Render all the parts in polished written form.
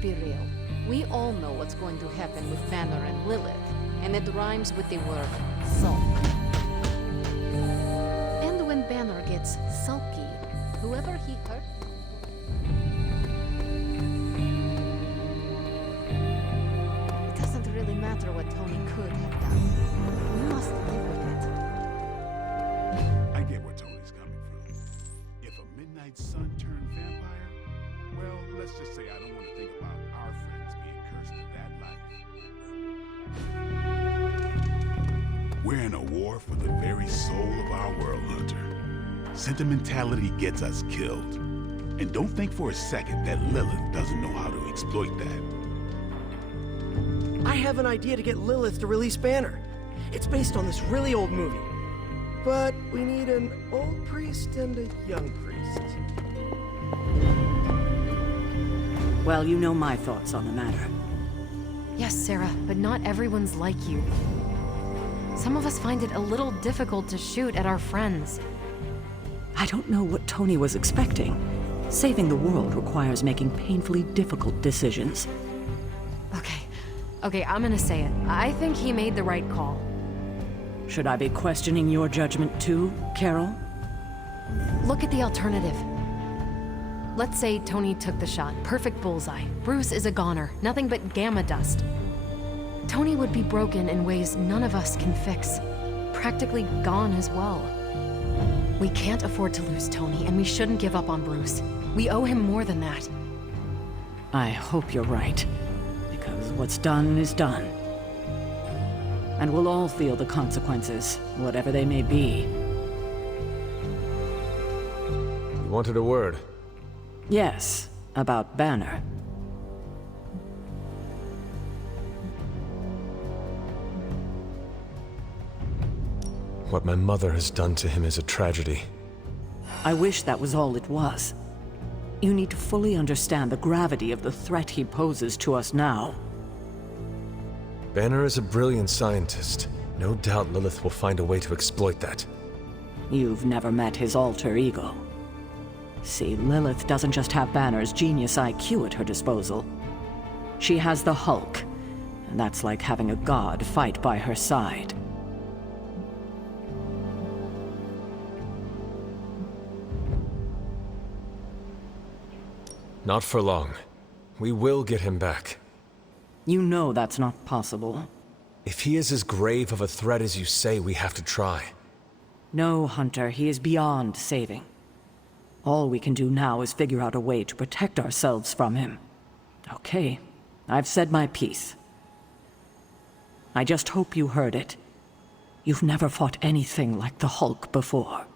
be real. We all know what's going to happen with Banner and Lilith, and it rhymes with the word sulk. And when Banner gets sulky, whoever he hurt... It doesn't really matter what Tony could have done. We must live with it. I get where Tony's coming from. If a midnight sun turned vampire, well, let's just say I don't want to think about our friends being cursed to that life. We're in a war for the very soul of our world, Hunter. Sentimentality gets us killed. And don't think for a second that Lilith doesn't know how to exploit that. I have an idea to get Lilith to release Banner. It's based on this really old movie. But we need an old priest and a young priest. Well, you know my thoughts on the matter. Yes, Sarah, but not everyone's like you. Some of us find it a little difficult to shoot at our friends. I don't know what Tony was expecting. Saving the world requires making painfully difficult decisions. Okay, I'm gonna say it. I think he made the right call. Should I be questioning your judgment too, Carol? Look at the alternative. Let's say Tony took the shot. Perfect bullseye. Bruce is a goner. Nothing but gamma dust. Tony would be broken in ways none of us can fix. Practically gone as well. We can't afford to lose Tony, and we shouldn't give up on Bruce. We owe him more than that. I hope you're right. Because what's done is done. And we'll all feel the consequences, whatever they may be. You wanted a word? Yes, about Banner. What my mother has done to him is a tragedy. I wish that was all it was. You need to fully understand the gravity of the threat he poses to us now. Banner is a brilliant scientist. No doubt Lilith will find a way to exploit that. You've never met his alter ego. See, Lilith doesn't just have Banner's genius IQ at her disposal. She has the Hulk, and that's like having a god fight by her side. Not for long. We will get him back. You know that's not possible. If he is as grave of a threat as you say, we have to try. No, Hunter, he is beyond saving. All we can do now is figure out a way to protect ourselves from him. Okay, I've said my piece. I just hope you heard it. You've never fought anything like the Hulk before.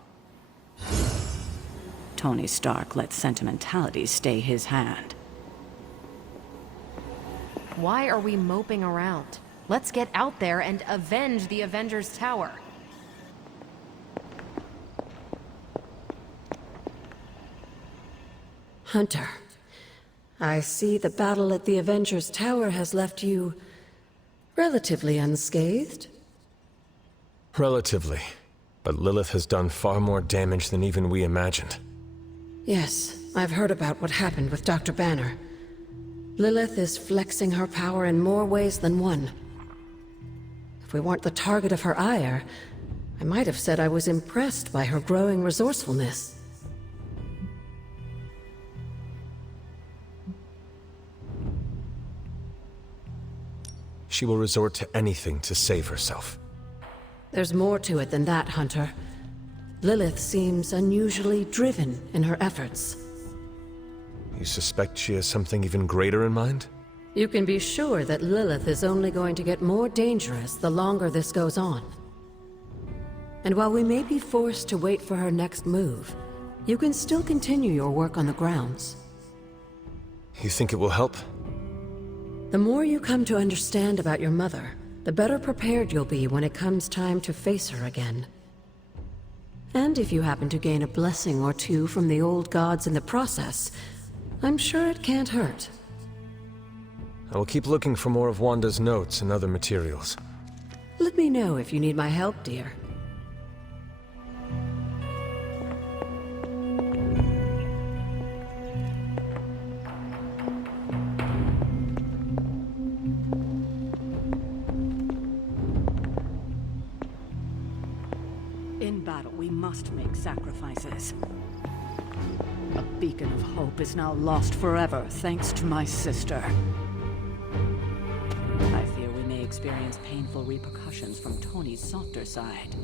Tony Stark let sentimentality stay his hand. Why are we moping around? Let's get out there and avenge the Avengers Tower. Hunter, I see the battle at the Avengers Tower has left you relatively unscathed. Relatively. But Lilith has done far more damage than even we imagined. Yes, I've heard about what happened with Dr. Banner. Lilith is flexing her power in more ways than one. If we weren't the target of her ire, I might have said I was impressed by her growing resourcefulness. She will resort to anything to save herself. There's more to it than that, Hunter. Lilith seems unusually driven in her efforts. You suspect she has something even greater in mind? You can be sure that Lilith is only going to get more dangerous the longer this goes on. And while we may be forced to wait for her next move, you can still continue your work on the grounds. You think it will help? The more you come to understand about your mother, the better prepared you'll be when it comes time to face her again. And if you happen to gain a blessing or two from the old gods in the process, I'm sure it can't hurt. I will keep looking for more of Wanda's notes and other materials. Let me know if you need my help, dear. battle, we must make sacrifices. A beacon of hope is now lost forever, thanks to my sister. I fear we may experience painful repercussions from Tony's softer side.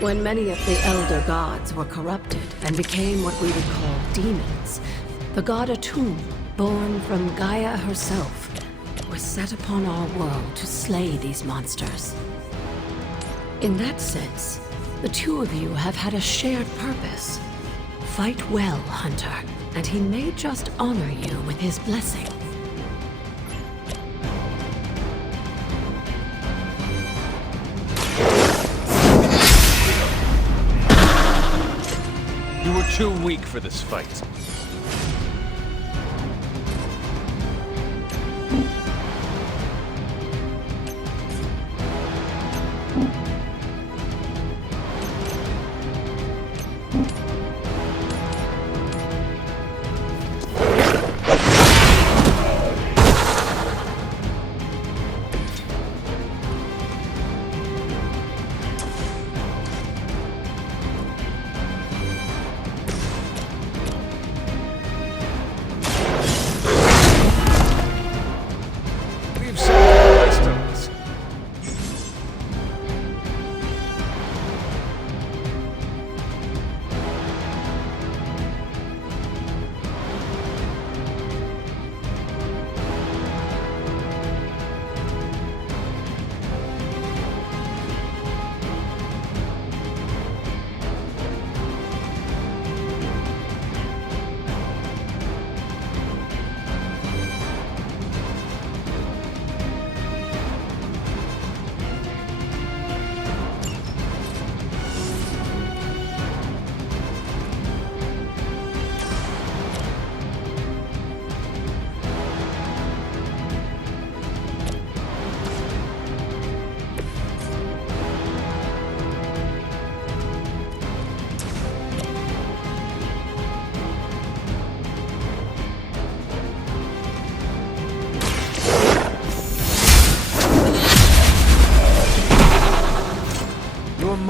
When many of the Elder Gods were corrupted and became what we would call demons, the god Atum, born from Gaia herself, was set upon our world to slay these monsters. In that sense, the two of you have had a shared purpose. Fight well, Hunter, and he may just honor you with his blessing. You were too weak for this fight.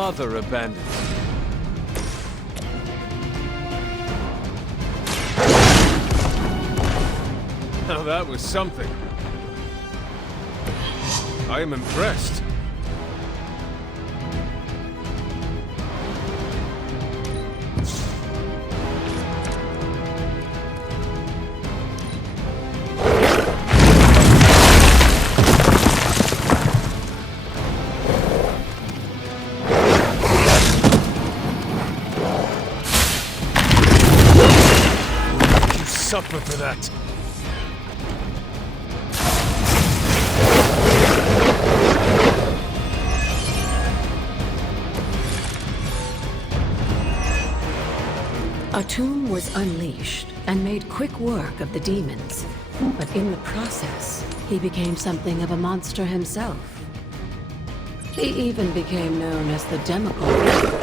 mother abandoned me. Now that was something. I am impressed. You suffer for that. Atum was unleashed and made quick work of the demons. But in the process, he became something of a monster himself. He even became known as the Demigod.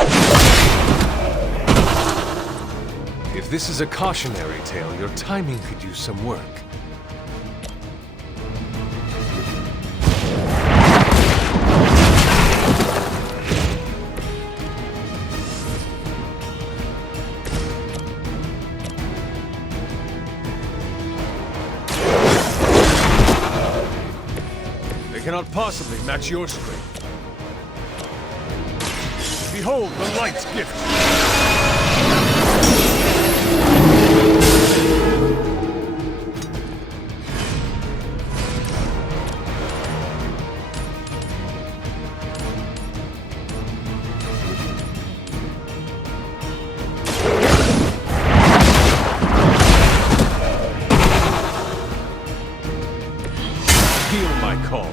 If this is a cautionary tale, your timing could use some work. They cannot possibly match your strength. Behold the light's gift! Heal my call.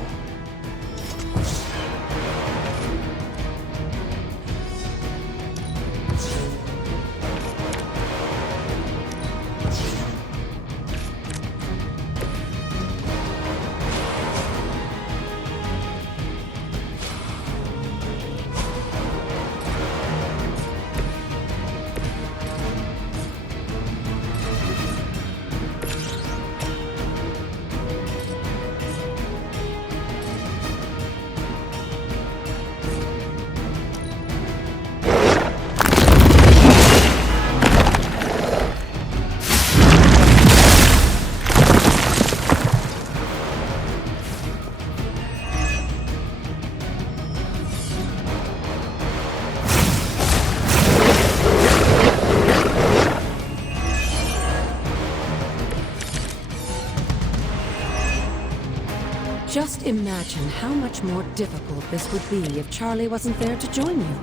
Just imagine how much more difficult this would be if Charlie wasn't there to join you.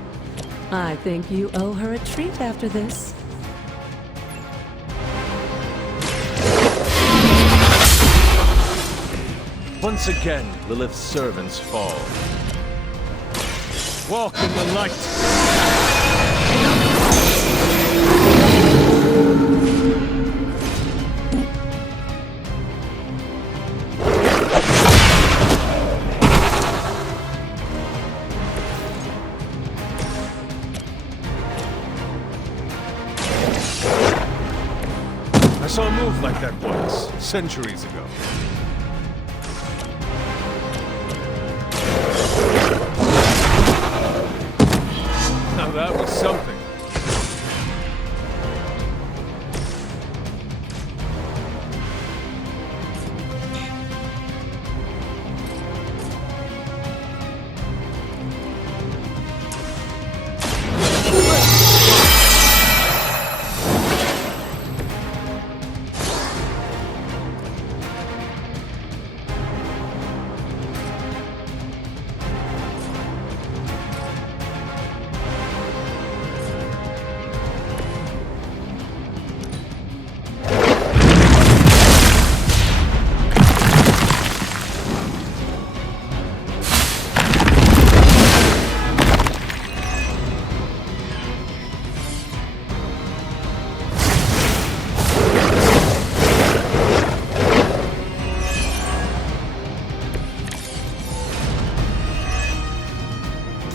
I think you owe her a treat after this. Once again, Lilith's servants fall. Walk in the light! I saw a move like that once, centuries ago. Now that was something.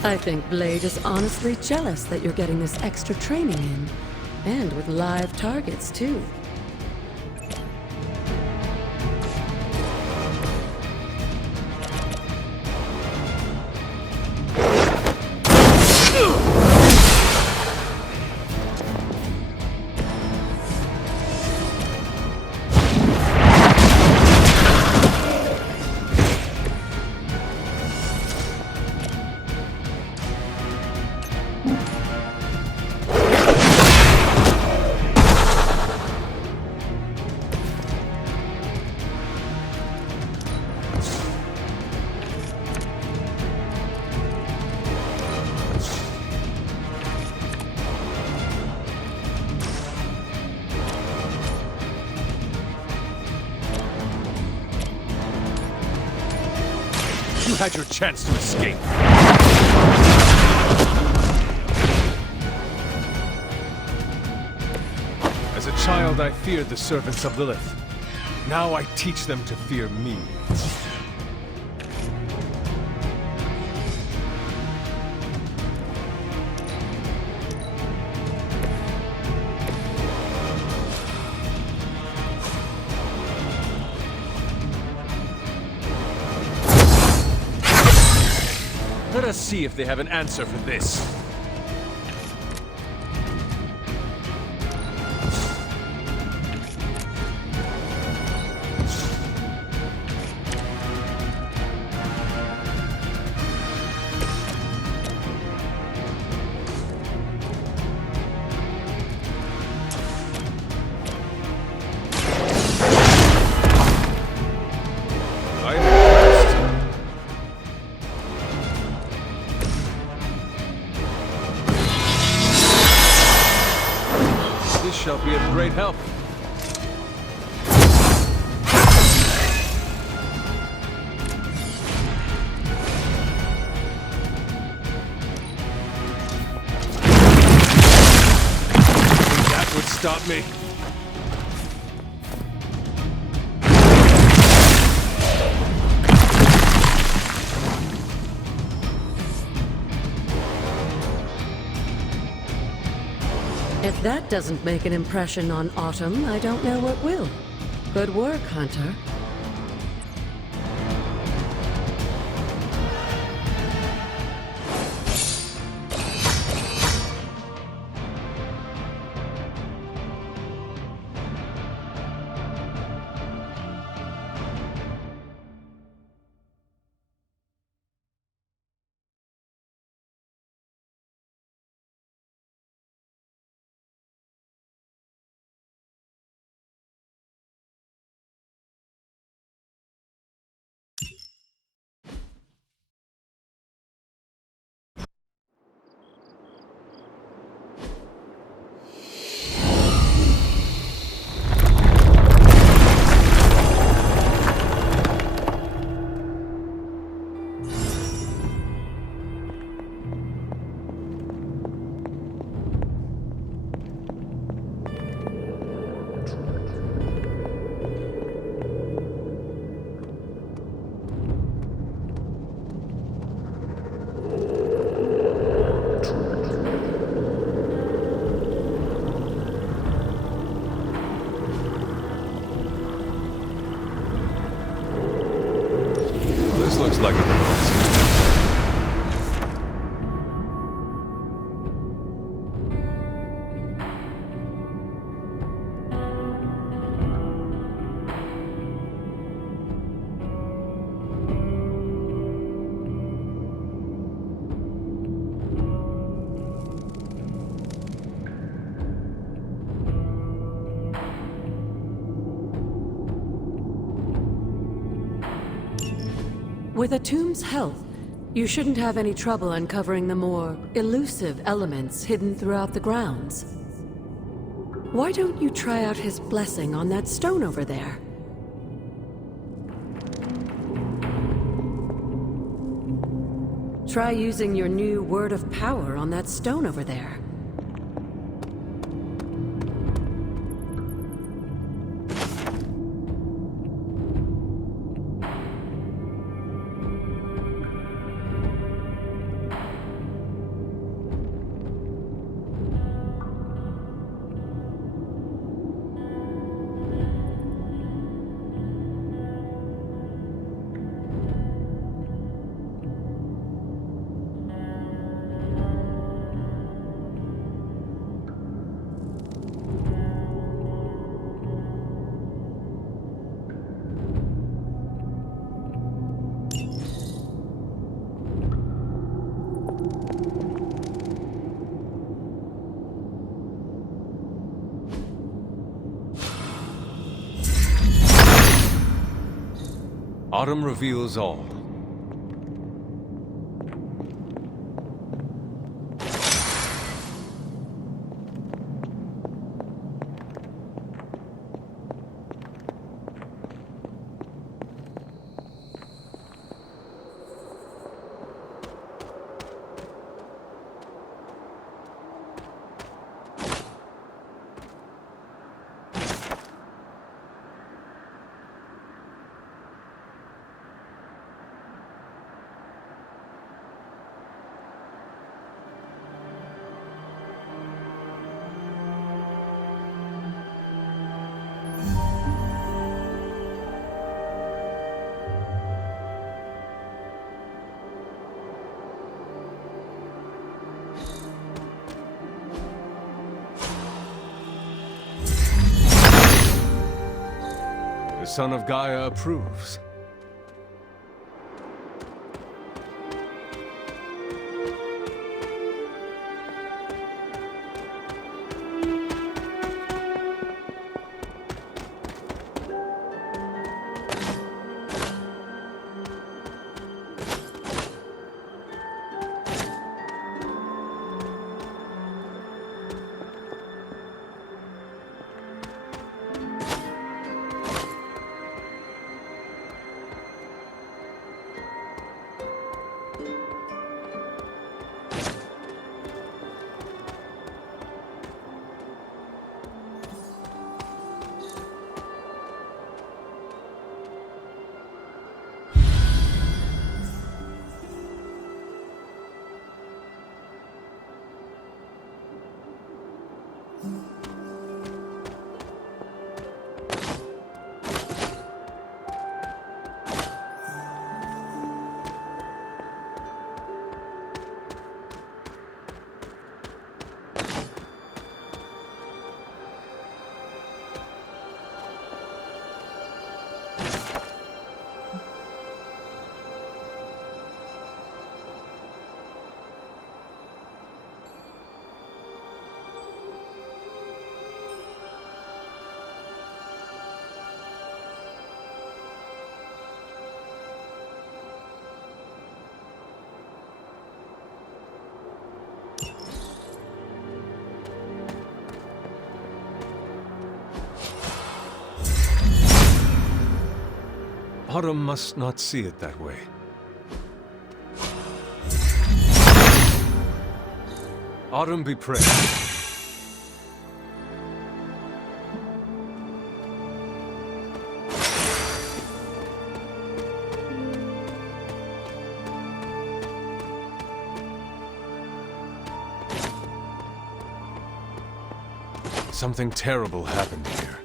I think Blade is honestly jealous that you're getting this extra training in. And with live targets, too. You had your chance to escape. As a child, I feared the servants of Lilith. Now I teach them to fear me. Let us see if they have an answer for this. Shall be of great help. That would stop me. If that doesn't make an impression on Atum, I don't know what will. Good work, Hunter. Looks like a With Atum's help, you shouldn't have any trouble uncovering the more elusive elements hidden throughout the grounds. Why don't you try out his blessing on that stone over there? Try using your new word of power on that stone over there. Atum reveals all. The son of Gaia approves. Atum must not see it that way. Atum be praised. Something terrible happened here.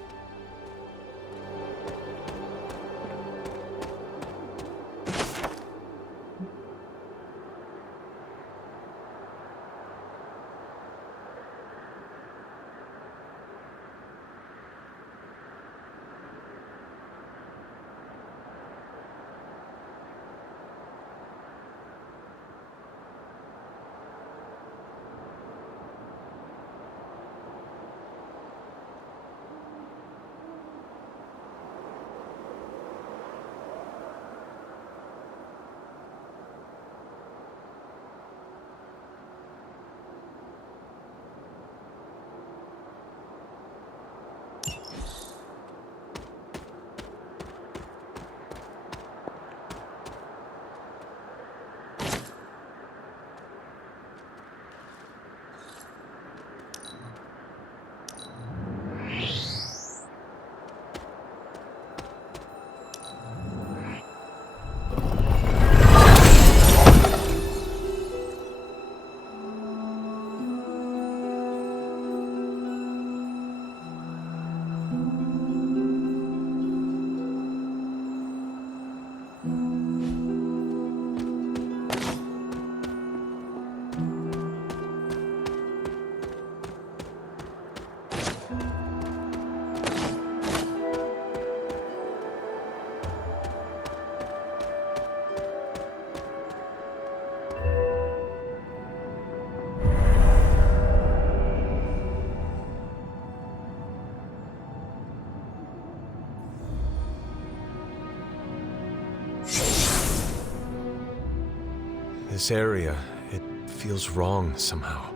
This area, it feels wrong somehow.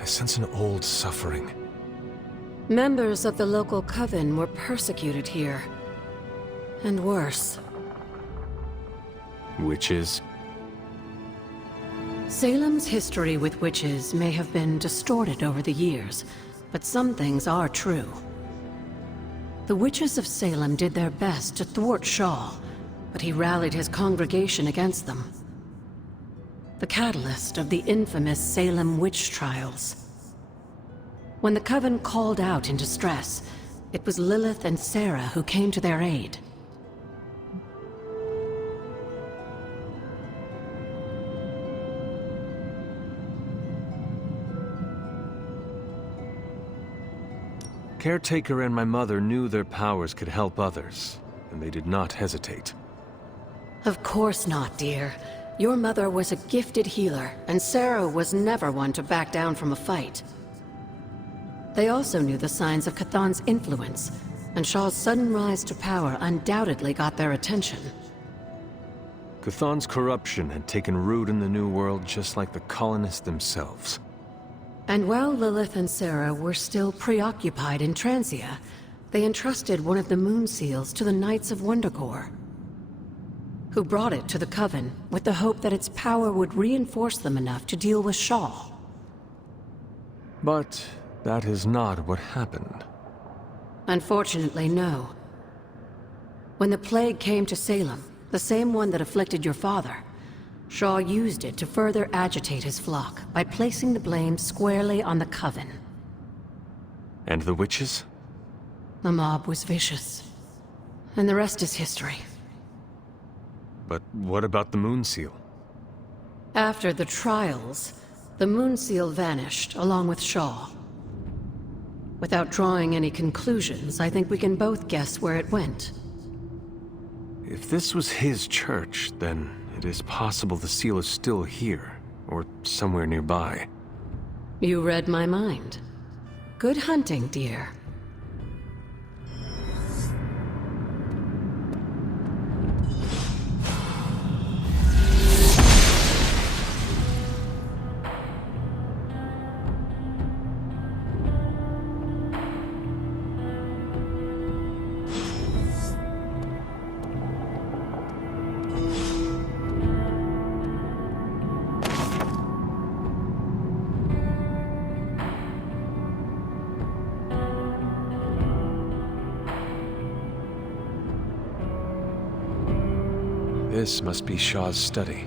I sense an old suffering. Members of the local coven were persecuted here. And worse. Witches? Salem's history with witches may have been distorted over the years, but some things are true. The witches of Salem did their best to thwart Shaw, but he rallied his congregation against them. The catalyst of the infamous Salem witch trials. When the Coven called out in distress, it was Lilith and Sarah who came to their aid. Caretaker and my mother knew their powers could help others, and they did not hesitate. Of course not, dear. Your mother was a gifted healer, and Sarah was never one to back down from a fight. They also knew the signs of Chthon's influence, and Shaw's sudden rise to power undoubtedly got their attention. Chthon's corruption had taken root in the New World just like the colonists themselves. And while Lilith and Sarah were still preoccupied in Transia, they entrusted one of the moon seals to the Knights of Wondercore, who brought it to the Coven with the hope that its power would reinforce them enough to deal with Shaw. But that is not what happened. Unfortunately, no. When the plague came to Salem, the same one that afflicted your father, Shaw used it to further agitate his flock by placing the blame squarely on the Coven. And the witches? The mob was vicious, and the rest is history. But what about the Moon Seal? After the trials, the Moon Seal vanished along with Shaw. Without drawing any conclusions, I think we can both guess where it went. If this was his church, then it is possible the seal is still here, or somewhere nearby. You read my mind. Good hunting, dear. This must be Shaw's study.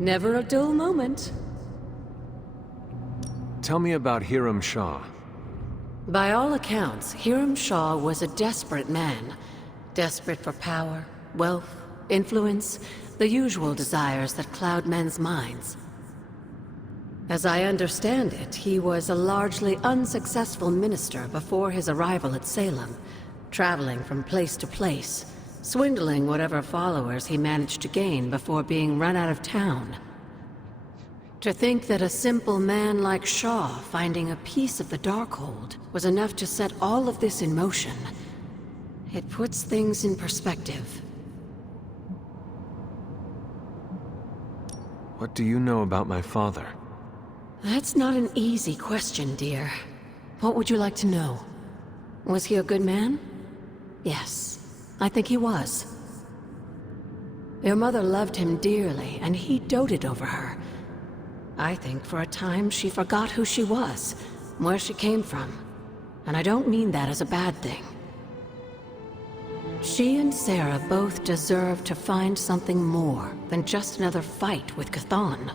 Never a dull moment. Tell me about Hiram Shaw. By all accounts, Hiram Shaw was a desperate man. Desperate for power, wealth, influence, the usual desires that cloud men's minds. As I understand it, he was a largely unsuccessful minister before his arrival at Salem, traveling from place to place, swindling whatever followers he managed to gain before being run out of town. To think that a simple man like Shaw finding a piece of the Darkhold was enough to set all of this in motion, it puts things in perspective. What do you know about my father? That's not an easy question, dear. What would you like to know? Was he a good man? Yes, I think he was. Your mother loved him dearly, and he doted over her. I think for a time she forgot who she was, where she came from. And I don't mean that as a bad thing. She and Sarah both deserve to find something more than just another fight with Chthon.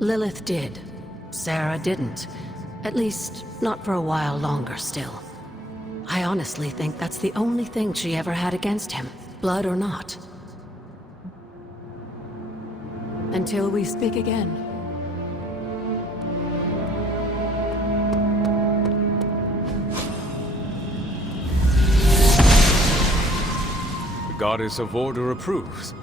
Lilith did. Sarah didn't. At least, not for a while longer still. I honestly think that's the only thing she ever had against him, blood or not. Until we speak again. The goddess of order approves.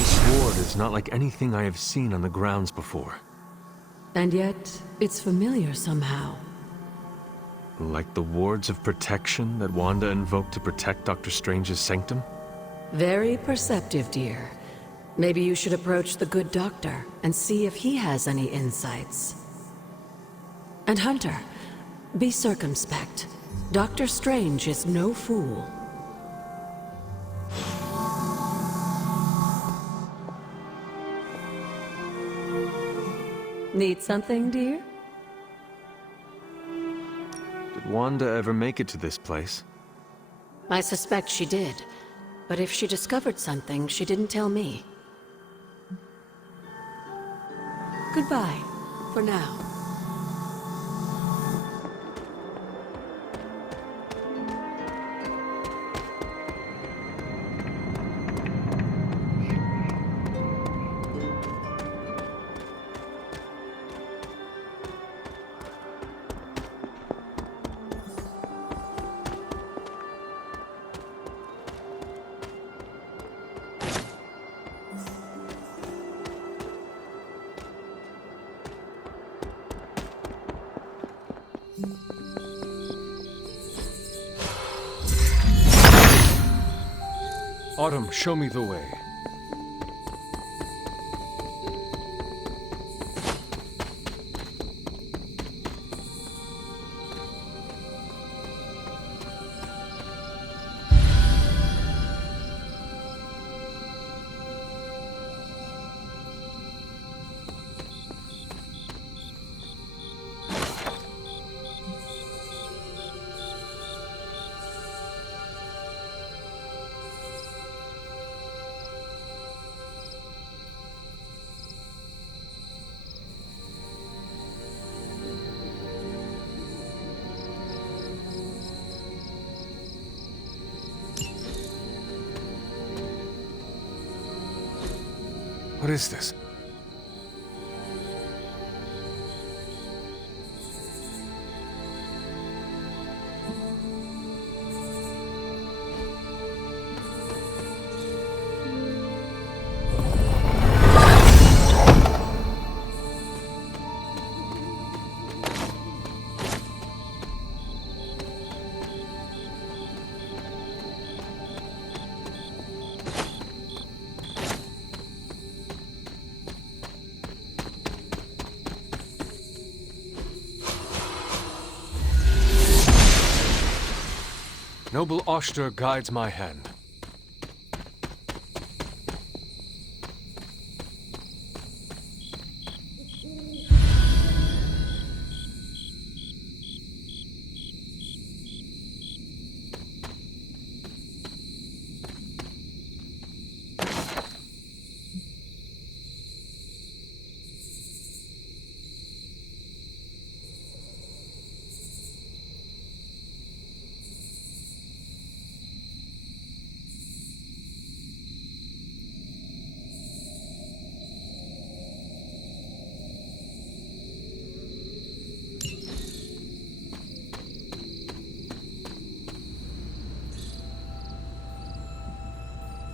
This ward is not like anything I have seen on the grounds before. And yet, it's familiar somehow. Like the wards of protection that Wanda invoked to protect Dr. Strange's sanctum? Very perceptive, dear. Maybe you should approach the good doctor and see if he has any insights. And Hunter, be circumspect. Dr. Strange is no fool. Need something, dear? Did Wanda ever make it to this place? I suspect she did. But if she discovered something, she didn't tell me. Goodbye, for now. Atum, show me the way. What is this? Noble Oster guides my hand.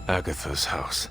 Agatha's house.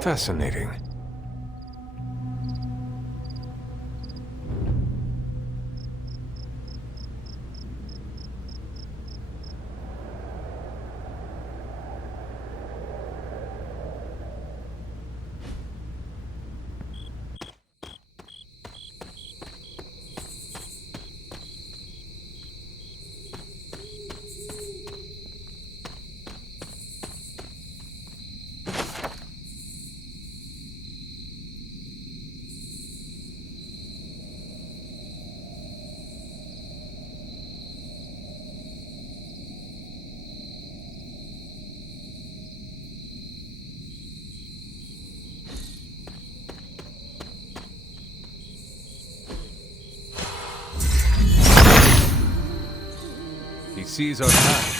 Fascinating. He sees our path.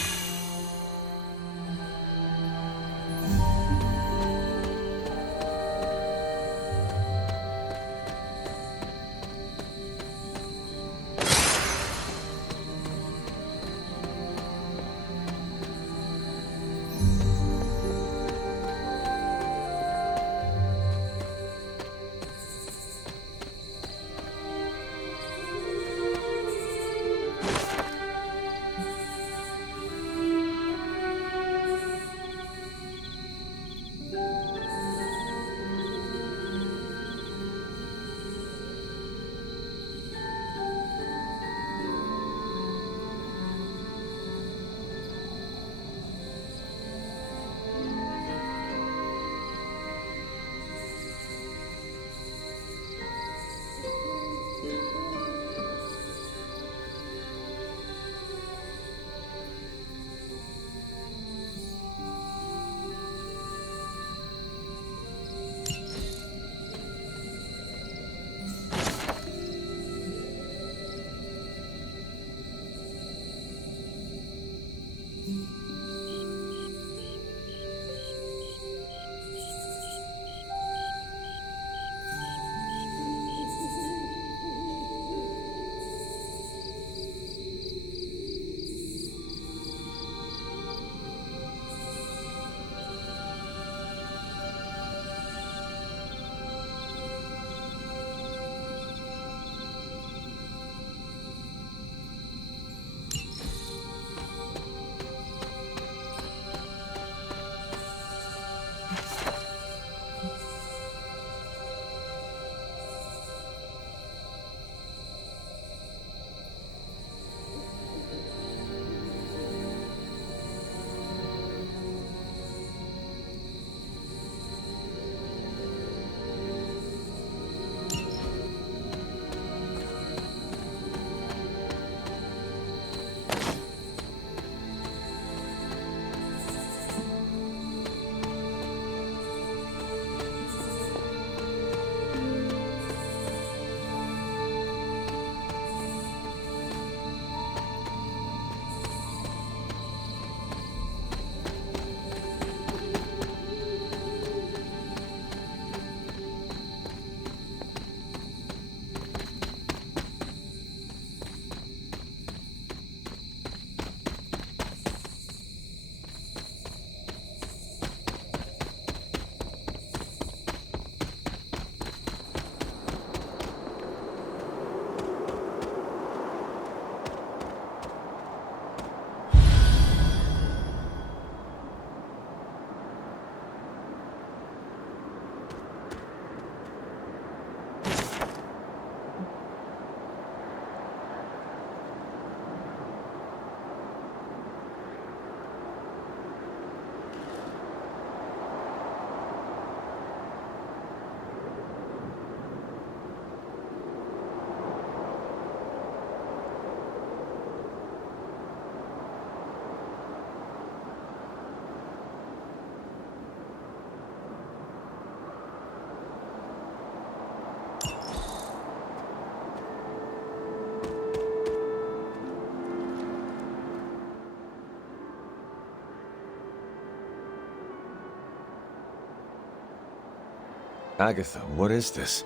Agatha, what is this?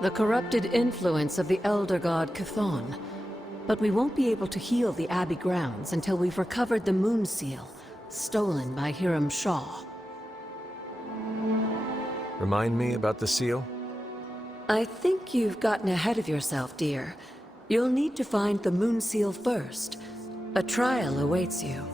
The corrupted influence of the Elder God Chthon. But we won't be able to heal the Abbey grounds until we've recovered the Moon Seal, stolen by Hiram Shaw. Remind me about the seal? I think you've gotten ahead of yourself, dear. You'll need to find the moon seal first. A trial awaits you.